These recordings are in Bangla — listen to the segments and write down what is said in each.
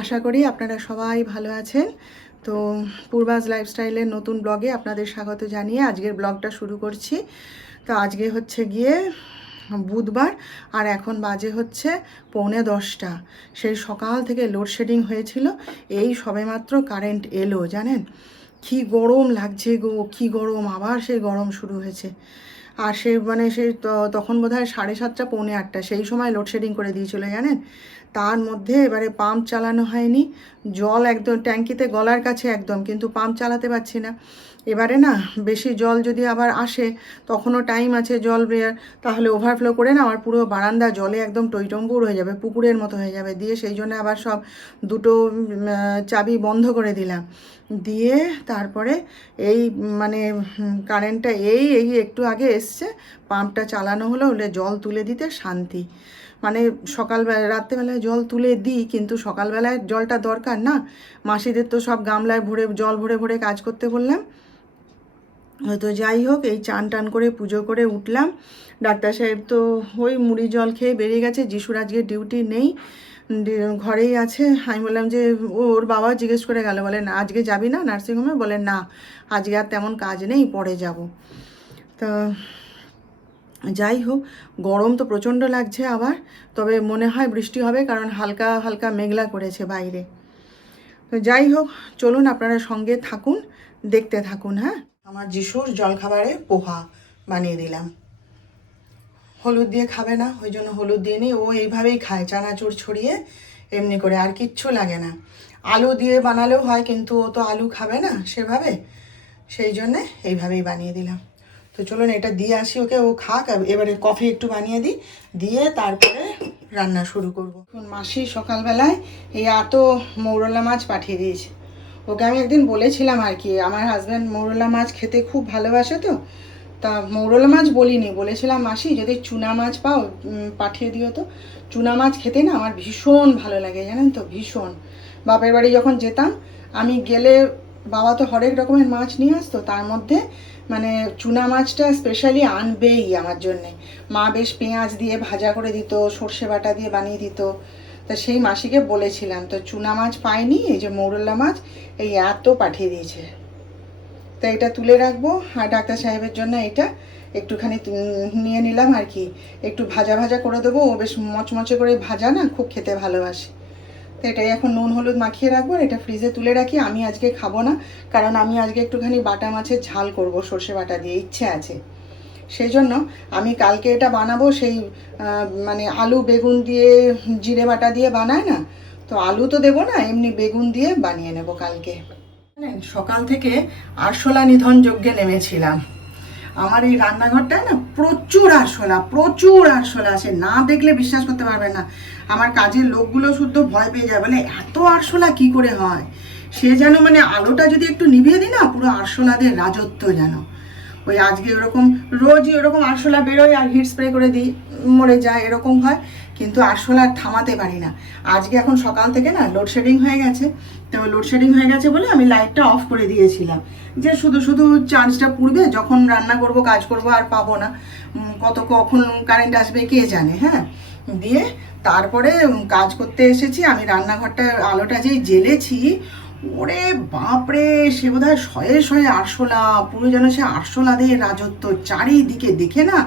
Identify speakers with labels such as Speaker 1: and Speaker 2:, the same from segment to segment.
Speaker 1: আশা করি আপনারা সবাই ভালো আছেন। তো পূর্বাজ লাইফস্টাইলের নতুন ব্লগে আপনাদের স্বাগত জানিয়ে আজকের ব্লগটা শুরু করছি। তো আজকে হচ্ছে গিয়ে বুধবার আর এখন বাজে হচ্ছে পৌনে দশটা। সেই সকাল থেকে লোডশেডিং হয়েছিল, এই সবেমাত্র কারেন্ট এলো, জানেন? কি গরম লাগছে গো, কি গরম, আবার সেই গরম শুরু হয়েছে। আর সে মানে সে তখন বোধ হয় সাড়ে সাতটা, পৌনে আটটা, সেই সময় লোডশেডিং করে দিয়েছিল, জানেন? তার মধ্যে এবারে পাম্প চালানো হয়নি, জল একদম, ট্যাঙ্কিতে গলার কাছে একদম, কিন্তু পাম্প চালাতে পারছি না। এবারে না বেশি জল যদি আবার আসে, তখনও টাইম আছে জল বের তাহলে ওভারফ্লো করে না আমার পুরো বারান্দা জলে একদম টইটম্বুর হয়ে যাবে, পুকুরের মতো হয়ে যাবে। দিয়ে সেই জন্য আবার সব দুটো চাবি বন্ধ করে দিলাম। দিয়ে তারপরে এই মানে কারেন্টটা এই এই একটু আগে এসছে পাম্পটা চালানো হলো, হলে জল তুলে দিতে শান্তি। মানে সকালবেলা, রাত্রেবেলায় জল তুলে দিই, কিন্তু সকালবেলায় জলটা দরকার না। মাসিদের তো সব গামলায় ভরে, জল ভরে ভরে কাজ করতে বললাম। হয়তো যাই হোক, এই চান টান করে পুজো করে উঠলাম। ডাক্তার সাহেব তো ওই মুড়ি জল খেয়ে বেরিয়ে গেছে, যিশুর আজকে ডিউটি নেই ঘরেই আছে। আমি বললাম যে ওর বাবা জিজ্ঞেস করে গেল, বলে, না, আজকে যাবি না নার্সিংহোমে? বলে, না, আজকে আর তেমন কাজ নেই, পরে যাব। তো যাই হোক, গরম তো প্রচণ্ড লাগছে আবার, তবে মনে হয় বৃষ্টি হবে, কারণ হালকা হালকা মেঘলা করেছে বাইরে। তো যাই হোক, চলুন আপনারা সঙ্গে থাকুন, দেখতে থাকুন হ্যাঁ? আমার যিশুর জলখাবারে পোহা বানিয়ে দিলাম। হলুদ দিয়ে খাবে না, ওই জন্য হলুদ দিয়ে নিই। ও এইভাবেই খায়, চানাচুর ছড়িয়ে এমনি করে, আর কিচ্ছু লাগে না। আলু দিয়ে বানালেও হয়, কিন্তু ও তো আলু খাবে না সেভাবে। সেই জন্যে এইভাবেই বানিয়ে দিলাম। তো চলুন, এটা দিয়ে আসি ওকে, ও খাক। এবারে কফি একটু বানিয়ে দিই। দিয়ে তারপরে রান্না শুরু করব। মাসি সকালবেলায় এই এত মৌরলা মাছ পাঠিয়ে দিয়েছে। ওকে আমি একদিন বলেছিলাম আর কি, আমার হাজব্যান্ড মৌরলা মাছ খেতে খুব ভালোবাসে তো, তা মৌরলা মাছ বলিনি, বলেছিলাম, মাসি, যদি চুনা মাছ পাও পাঠিয়ে দিও তো। চুনা মাছ খেতে না আমার ভীষণ ভালো লাগে, জানেন তো, ভীষণ। বাপের বাড়ি যখন যেতাম, আমি গেলে বাবা তো হরেক রকমের মাছ নিয়ে আসতো, তার মধ্যে মানে চুনা মাছটা স্পেশালি আনবেই আমার জন্যে। মা বেশ পেঁয়াজ দিয়ে ভাজা করে দিত, সর্ষে বাটা দিয়ে বানিয়ে দিত। তা সেই মাসিকে বলেছিলাম, তো চুনা মাছ পাইনি, এই যে মৌরলা মাছ, এই এত পাঠিয়ে দিয়েছে। তো এটা তুলে রাখব, আর ডাক্তার সাহেবের জন্য এটা একটুখানি নিয়ে নিলাম আর কি। একটু ভাজা ভাজা করে দেবো, ও বেশ মচমচে করে ভাজা না, খুব খেতে ভালোবাসে। তো এটাই এখন নুন হলুদ মাখিয়ে রাখব আর এটা ফ্রিজে তুলে রাখি, আমি আজকে খাব না, কারণ আমি আজকে একটুখানি বাটা মাছের ঝাল করব, সর্ষে বাটা দিয়ে, ইচ্ছে আছে। সেই জন্য আমি কালকে এটা বানাবো, সেই মানে আলু, বেগুন দিয়ে, জিরে বাটা দিয়ে বানায় না, তো আলু তো দেবো না, এমনি বেগুন দিয়ে বানিয়ে নেব কালকে। সকাল থেকে আরশোলা নিধন যজ্ঞে নেমেছিলাম। আমার এই রান্নাঘরটায় না প্রচুর আরশোলা প্রচুর আরশোলা আছে, না দেখলে বিশ্বাস করতে পারবে না। আমার কাজের লোকগুলো শুদ্ধ ভয় পেয়ে যায়, বলে এত আরশোলা কি করে হয়? সে যেন মানে আলোটা যদি একটু নিভিয়ে দিই না, পুরো আরশোলাদের রাজত্ব যেন। ওই আজকে ওরকম, রোজই ওরকম আরশোলা বেরোয় আর হিট স্প্রে করে দিই, মরে যায়, এরকম হয়। কিন্তু আরশোলা আর থামাতে পারি না। আজকে এখন সকাল থেকে না লোডশেডিং হয়ে গেছে। তো লোডশেডিং হয়ে গেছে বলে আমি লাইটটা অফ করে দিয়েছিলাম। যে শুধু শুধু চার্জটা পুড়বে, যখন রান্না করব, কাজ করব, আর পাবো না। কত কখন কারেন্ট আসবে, কে জানে হ্যাঁ? দিয়ে তারপরে কাজ করতে এসেছি। আমি রান্নাঘরটা আলোটা যেই জ্বেলেছি ওরে বাপরে, সে বোধ হয় শয়ে শয়ে আরশোলা, পুরো যেন সে আরশোলাদের রাজত্ব চারিদিকে দেখে না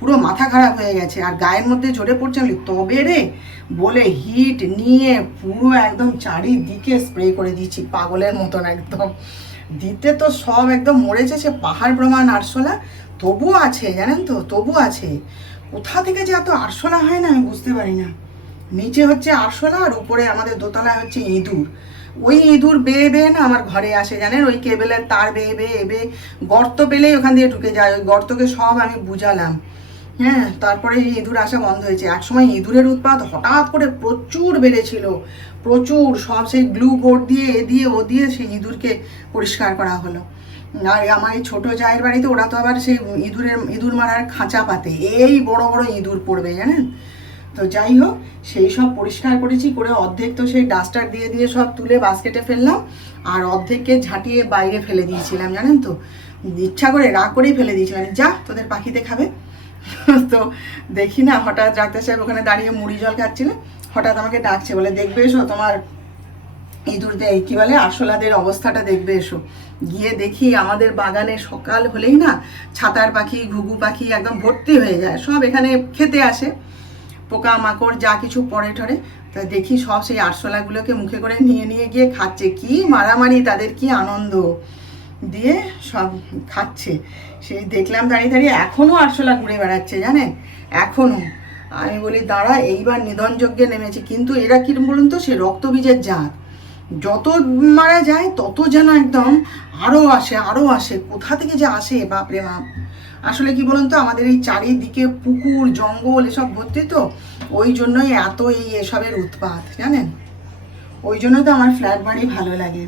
Speaker 1: পুরো মাথা খারাপ হয়ে গেছে। আর গায়ের মধ্যে ঝরে পড়ছে আমি তবে রে বলে হিট নিয়ে পুরো একদম চারিদিকে স্প্রে করে দিয়েছি, পাগলের মতন একদম। দিতে তো সব একদম মরেছে সে পাহাড় প্রমাণ আরশোলা। তবু আছে, জানেন তো তবু আছে। কোথা থেকে যে এত আরশোলা হয় না আমি বুঝতে পারি না। নিচে হচ্ছে আরশোলা আর উপরে আমাদের দোতলায় হচ্ছে ইঁদুর। ওই ইঁদুর বেয়ে বেয়ে না আমার ঘরে আসে, জানেন? ওই কেবেলের তার বেয়ে বেয়ে এবে গর্ত পেলেই ওখান দিয়ে ঢুকে যায়। ওই গর্তকে সব আমি বুঝালাম। হ্যাঁ তারপরে ইঁদুর আসা বন্ধ হয়েছে। একসময় ইঁদুরের উৎপাত হঠাৎ করে প্রচুর বেড়েছিল। প্রচুর, সব সেই গ্লু বোর্ড দিয়ে, এ দিয়ে, ও দিয়ে সেই ইঁদুরকে পরিষ্কার করা হলো। আর আমার এই ছোটো জায়ের বাড়িতে ওরা তো আবার সেই ইঁদুরের, ইঁদুর মারার খাঁচা পাতে। এই বড় বড় ইঁদুর পড়বে, জানেন? তো যাই হোক, সেই সব পরিষ্কার করেছি, করে অর্ধেক তো সেই ডাস্টার দিয়ে দিয়ে সব তুলে বাস্কেটে ফেললাম, আর অর্ধেককে ঝাঁটিয়ে বাইরে ফেলে দিয়েছিলাম, জানেন তো? ইচ্ছা করে রাগ করেই ফেলে দিয়েছিলাম, যা, তোদের পাখিতে খাবে তো দেখি না, হঠাৎ ডাক্তার সাহেব ওখানে দাঁড়িয়ে মুড়ি জল খাচ্ছিল হঠাৎ আমাকে ডাকছে, বলে, দেখবে এসো, তোমার ইঁদুরদের কি বলে? আরশোলাদের অবস্থাটা দেখবে এসো। গিয়ে দেখি আমাদের বাগানে সকাল হলেই না, ছাতার পাখি, ঘুঘু পাখি একদম ভর্তি হয়ে যায়, সব এখানে খেতে আসে। পোকা মাকড় যা কিছু পড়ে টরে তা দেখি সব সেই আরশোলাগুলোকে মুখে করে নিয়ে নিয়ে গিয়ে খাচ্ছে। কি মারামারি, তাদের কি আনন্দ? দিয়ে সব খাচ্ছে। সেই দেখলাম দাঁড়িয়ে দাঁড়িয়ে এখনও আরশোলা ঘুরে বেড়াচ্ছে, জানেন? এখনও আমি বলি, দাঁড়া, এইবার নিধন যজ্ঞে নেমেছি। কিন্তু এরা কিরম বলুন তো, সে রক্তবীজের জাত। যত মারা যায়, তত যেন একদম আরও আসে আরও আসে। কোথা থেকে যে আসে, বাপরে বাপ? আসলে কি বলুন তো, আমাদের এই চারিদিকে পুকুর, জঙ্গল এসব ভর্তি তো, ওই জন্যই এত এই এসবের উৎপাত, জানেন? ওই জন্য তো আমার ফ্ল্যাট বাড়ি ভালো লাগে।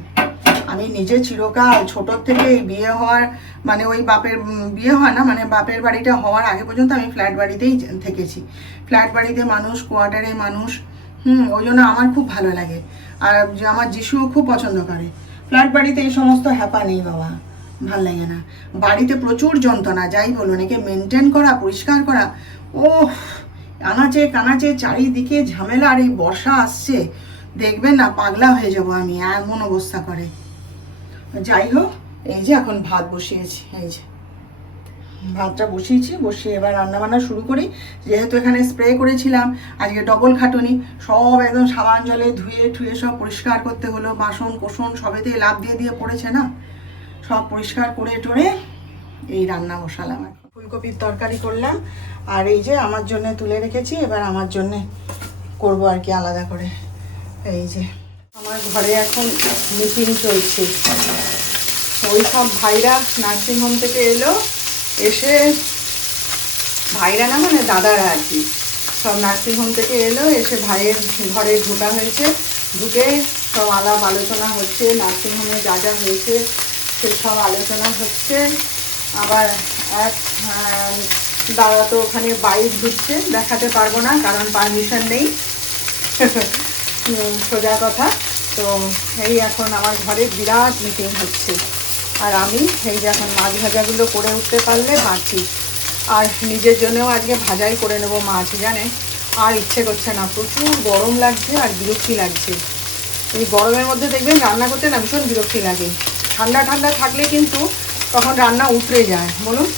Speaker 1: আমি নিজে চিরকাল ছোটোর থেকে বিয়ে হওয়ার মানে ওই বাপের বিয়ে হয় না মানে বাপের বাড়িটা হওয়ার আগে পর্যন্ত আমি ফ্ল্যাট বাড়িতেই থেকেছি। ফ্ল্যাট বাড়িতে মানুষ কোয়ার্টারে মানুষ, হুম, ওই জন্য আমার খুব ভালো লাগে। আর আমার যিশুও খুব পছন্দ করে। ফ্ল্যাট বাড়িতে এই সমস্ত হ্যাপা নেই বাবা। ভালো লাগে না। বাড়িতে প্রচুর যন্ত্রণা, যাই বলুন একে মেনটেন করা, পরিষ্কার করা। ও আনাচে কানাচে চারিদিকে ঝামেলা, আর এই বর্ষা আসছে। দেখবেন না, পাগলা হয়ে যাব আমি, এমন অবস্থা করে। যাই হোক, এই যে এখন ভাত বসিয়েছি, এই যে। ভাতটা বসিয়েছি, বসিয়ে এবার রান্নাবান্না শুরু করি। যেহেতু এখানে স্প্রে করেছিলাম, আজকে ডবল খাটুনি। সব একদম সাবান জলে ধুয়ে, ঠুয়ে সব পরিষ্কার করতে হলো। বাসন কোসন সবেতে লাভ দিয়ে দিয়ে পড়েছে না? সব পরিষ্কার করে টরে এই রান্না বসালাম। ফুলকপির তরকারি করলাম, আর এই যে আমার জন্য তুলে রেখেছি, এবার আমার জন্য করব আর কি আলাদা করে। এই যে আমার ঘরে এখন মিটিং চলছে। ওই সব ভাইরা নার্সিংহোম থেকে এলো, এসে ভাইরা না মানে দাদারা আর কি, সব নার্সিংহোম থেকে এলো, এসে ভাইয়ের ঘরে ঢোকা হয়েছে, ঢুকে সব আলাপ আলোচনা হচ্ছে নার্সিংহোমে যা যা হয়েছে সেসব আলোচনা হচ্ছে। আবার এক দাদা তো ওখানে বাইক ঢুকছে দেখাতে পারব না, কারণ পারমিশন নেই। সোজা কথা। তো এই এখন আমার ঘরে বিরাট মিটিং হচ্ছে। আর আমি এই যে এখন মাছ ভাজাগুলো করে উঠতে পারলে বাঁচি আর নিজের জন্যও আজকে ভাজাই করে নেব মাছ, জানে? আর ইচ্ছে করছে না, প্রচুর গরম লাগছে আর বিরক্তি লাগছে। এই গরমের মধ্যে দেখবেন রান্না করতে না ভীষণ বিরক্তি লাগে। ঠান্ডা ঠান্ডা থাকলে কিন্তু তখন রান্না উতরে যায়। বলুন?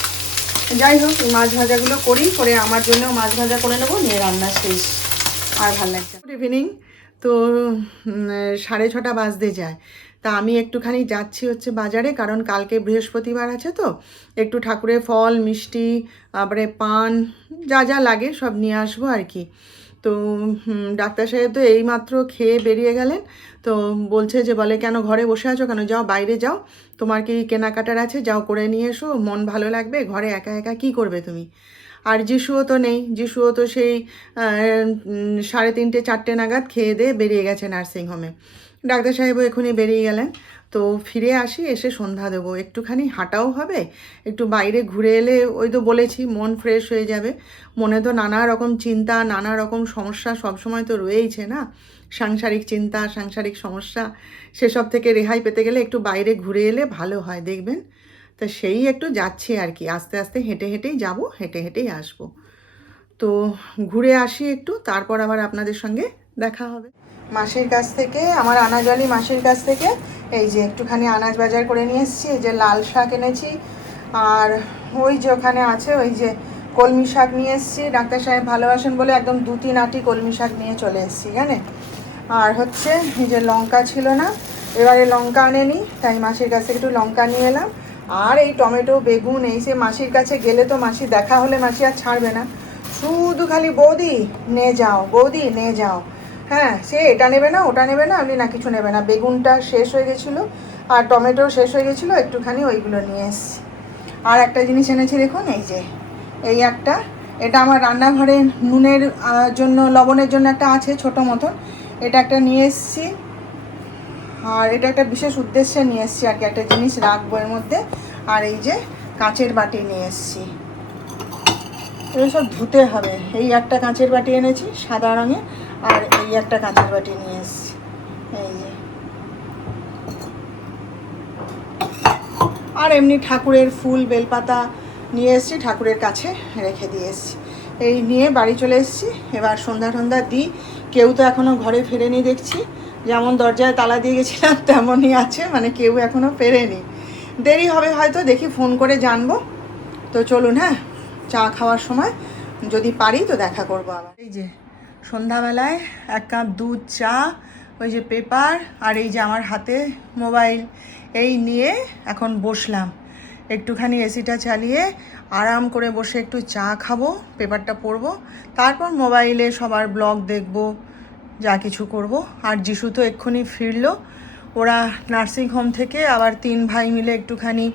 Speaker 1: যাই হোক মাছ ভাজাগুলো করি, করে আমার জন্য মাছ ভাজা করে নেব, নিয়ে রান্না শেষ। আর ভালো লাগছে গুড ইভিনিং তো সাড়ে ছটা বাজতে যায়। তা আমি একটুখানি যাচ্ছি হচ্ছে বাজারে, কারণ কালকে বৃহস্পতিবার আছে তো। একটু ঠাকুরের ফল, মিষ্টি, তারপরে পান, যা যা লাগে সব নিয়ে আসব আর কি। তো ডাক্তার সাহেব তো এইমাত্র খেয়ে বেরিয়ে গেলেন। তো বলছে যে, বলে, কেন ঘরে বসে আছো কেন? যাও, বাইরে যাও। তোমার কি কেনাকাটার আছে? যাও, করে নিয়ে এসো। মন ভালো লাগবে? ঘরে একা একা কি করবে তুমি? আর যিশুও তো নেই। যিশুও তো সেই সাড়ে তিনটে, চারটে নাগাদ খেয়ে দিয়ে বেরিয়ে গেছে নার্সিংহোমে ডাক্তার সাহেবও এখনই বেরিয়ে গেলেন। তো ফিরে আসি, এসে সন্ধ্যা দেবো। একটুখানি হাঁটাও হবে, একটু বাইরে ঘুরে এলে ওই তো বলেছি, মন ফ্রেশ হয়ে যাবে। মনে তো নানা রকম চিন্তা, নানা রকম সমস্যা সবসময় তো রয়েইছে না? সাংসারিক চিন্তা, সাংসারিক সমস্যা, সেসব থেকে রেহাই পেতে গেলে একটু বাইরে ঘুরে এলে ভালো হয়, দেখবেন? তা সেই একটু যাচ্ছি আর কি, আস্তে আস্তে হেঁটে হেঁটেই যাব, হেঁটে হেঁটেই আসব। তো ঘুরে আসি একটু, তারপর আবার আপনাদের সঙ্গে দেখা হবে। মাসির কাছ থেকে, আমার আনাজলি মাসির কাছ থেকে, এই যে একটুখানি আনাজ বাজার করে নিয়ে এসেছি, এই যে লাল শাক এনেছি, আর ওই যে ওখানে আছে, ওই যে কলমি শাক নিয়ে এসেছি, ডাক্তার সাহেব ভালোবাসেন বলে একদম দু তিন আটি কলমি শাক নিয়ে চলে এসেছি জানে আর হচ্ছে, এই যে লঙ্কা ছিল না, এবারে লঙ্কা আনেনি, তাই মাসির কাছ থেকে একটু লঙ্কা নিয়ে এলাম, আর এই টমেটো, বেগুন, এই সে মাসির কাছে গেলে তো মাসি দেখা হলে মাসি আর ছাড়বে না। শুধু খালি বৌদি, নে যাও, বৌদি, নে যাও। হ্যাঁ সে এটা নেবে না, ওটা নেবে না আপনি না কিছু নেবে না। বেগুনটা শেষ হয়ে গেছিল আর টমেটো শেষ হয়ে গেছিল, একটুখানি ওইগুলো নিয়ে এসছি। আর একটা জিনিস এনেছি দেখুন, এই যে, এই একটা, এটা আমার রান্নাঘরে নুনের জন্য, লবণের জন্য একটা আছে ছোটো মতন, এটা একটা নিয়ে এসছি। আর এটা একটা বিশেষ উদ্দেশ্যে নিয়ে এসছি আর কি, একটা জিনিস রাখব এর মধ্যে। আর এই যে, কাঁচের বাটি নিয়ে এসছি। এগুলো সব ধুতে হবে। এই একটা কাঁচের বাটি এনেছি, সাদা রঙের। আর এই একটা কাঁচের বাটি নিয়ে এসছি। এই যে। আর এমনি ঠাকুরের ফুল, বেলপাতা নিয়ে এসেছি, ঠাকুরের কাছে রেখে দিয়ে এসেছি। এই নিয়ে বাড়ি চলে এসেছি। এবার সন্ধ্যা টন্ধা দিই। কেউ তো এখনও ঘরে ফেরেনি দেখছি। যেমন দরজায় তালা দিয়ে গেছিলাম, তেমনই আছে। মানে কেউ এখনও ফেরেনি। দেরি হবে হয়তো, দেখি ফোন করে জানব। তো চলুন হ্যাঁ চা খাওয়ার সময় যদি পারি তো দেখা করব আবার। এই যে সন্ধ্যাবেলায় এক কাপ দুধ, চা, ওই যে পেপার আর এই যে আমার হাতে মোবাইল, এই নিয়ে এখন বসলাম। একটুখানি এসিটা চালিয়ে আরাম করে বসে একটু চা খাব, পেপারটা পড়ব, তারপর মোবাইলে সবার ব্লগ দেখব, যা কিছু করব। আর যিশু তো এক্ষুনি ফিরলো, ওরা নার্সিং হোম থেকে আবার তিন ভাই মিলে একটুখানি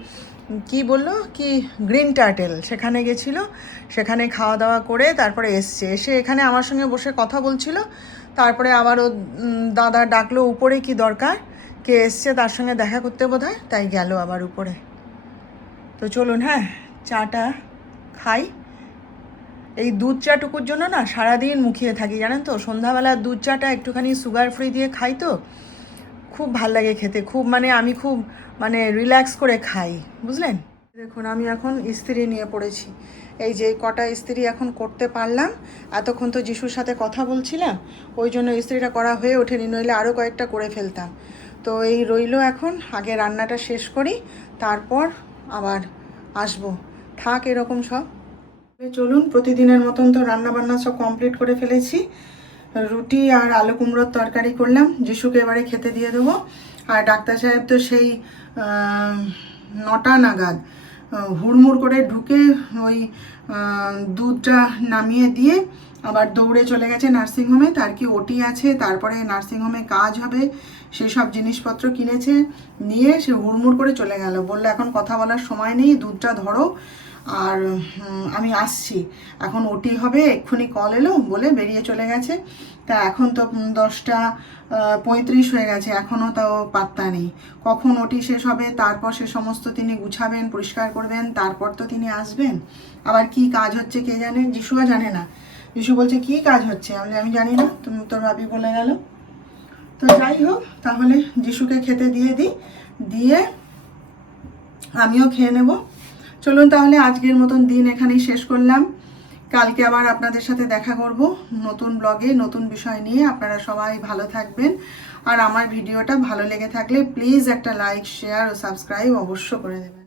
Speaker 1: কি বলল? কি গ্রিন টার্টেল। সেখানে গেছিল, সেখানে খাওয়া দাওয়া করে তারপরে এসছে। এসে এখানে আমার সঙ্গে বসে কথা বলছিল। তারপরে আবারও দাদা ডাকলো, উপরে কি দরকার? কে এসছে তার সঙ্গে দেখা করতে বোধ তাই গেল আবার উপরে। তো চলুন হ্যাঁ চাটা খাই। এই দুধ চাটুকুর জন্য না সারাদিন মুখিয়ে থাকি, জানেন তো? সন্ধ্যাবেলার দুধ চাটা একটুখানি সুগার ফ্রি দিয়ে খাই তো। খুব ভালো লাগে খেতে। খুব মানে আমি খুব মানে রিল্যাক্স করে খাই, বুঝলেন? দেখুন, আমি এখন ইস্ত্রি নিয়ে পড়েছি। এই যে কটা ইস্ত্রি এখন করতে পারলাম, এতক্ষণ তো যিশুর সাথে কথা বলছিলাম, ওই জন্য ইস্ত্রিটা করা হয়ে ওঠেনি, নইলে আরও কয়েকটা করে ফেলতাম। তো এই রইল এখন, আগে রান্নাটা শেষ করি, তারপর আবার আসব। থাক এরকম সব। চলুন, প্রতিদিনের মতন তো রান্না বান্না সব কমপ্লিট করে ফেলেছি। রুটি আর আলু কুমড়োর তরকারি করলাম, যিশুকে এবারে খেতে দিয়ে দেবো। আর ডাক্তার সাহেব তো সেই নটা নাগাদ হুড়মুড় করে ঢুকে ওই দুধটা নামিয়ে দিয়ে আবার দৌড়ে চলে গেছে নার্সিংহোমে। তার কি ওটি আছে, তারপরে নার্সিংহোমে কাজ হবে, সেই সব জিনিসপত্র কিনেছে, নিয়ে সে হুড়মুড় করে চলে গেল। বলল, এখন কথা বলার সময় নেই, দুধটা ধরো। আর আমি আসছি। এখন ওটি হবে, এক্ষুনি কল এলো, বলে বেরিয়ে চলে গেছে। তা এখন তো দশটা পঁয়ত্রিশ হয়ে গেছে, এখনও তাও পাত্তা নেই। কখন ওটি শেষ হবে, তারপর সে সমস্ত তিনি গুছাবেন, পরিষ্কার করবেন, তারপর তো তিনি আসবেন। আবার কি কাজ হচ্ছে কে জানে, যিশুও জানে না। যিশু বলছে, কি কাজ হচ্ছে? আমি আমি জানি না, তুমি তোর ভাবি বলে গেল। তো যাই হোক, তাহলে যিশুকে খেতে দিয়ে দিই। দিয়ে আমিও খেয়ে নেব। চলুন তাহলে আজকের মতন দিন এখানেই শেষ করলাম। কালকে আবার আপনাদের সাথে দেখা করব নতুন ব্লগে, নতুন বিষয় নিয়ে। আপনারা সবাই ভালো থাকবেন। আর আমার ভিডিওটা ভালো লেগে থাকলে প্লিজ একটা লাইক, শেয়ার ও সাবস্ক্রাইব অবশ্য করে দেবেন।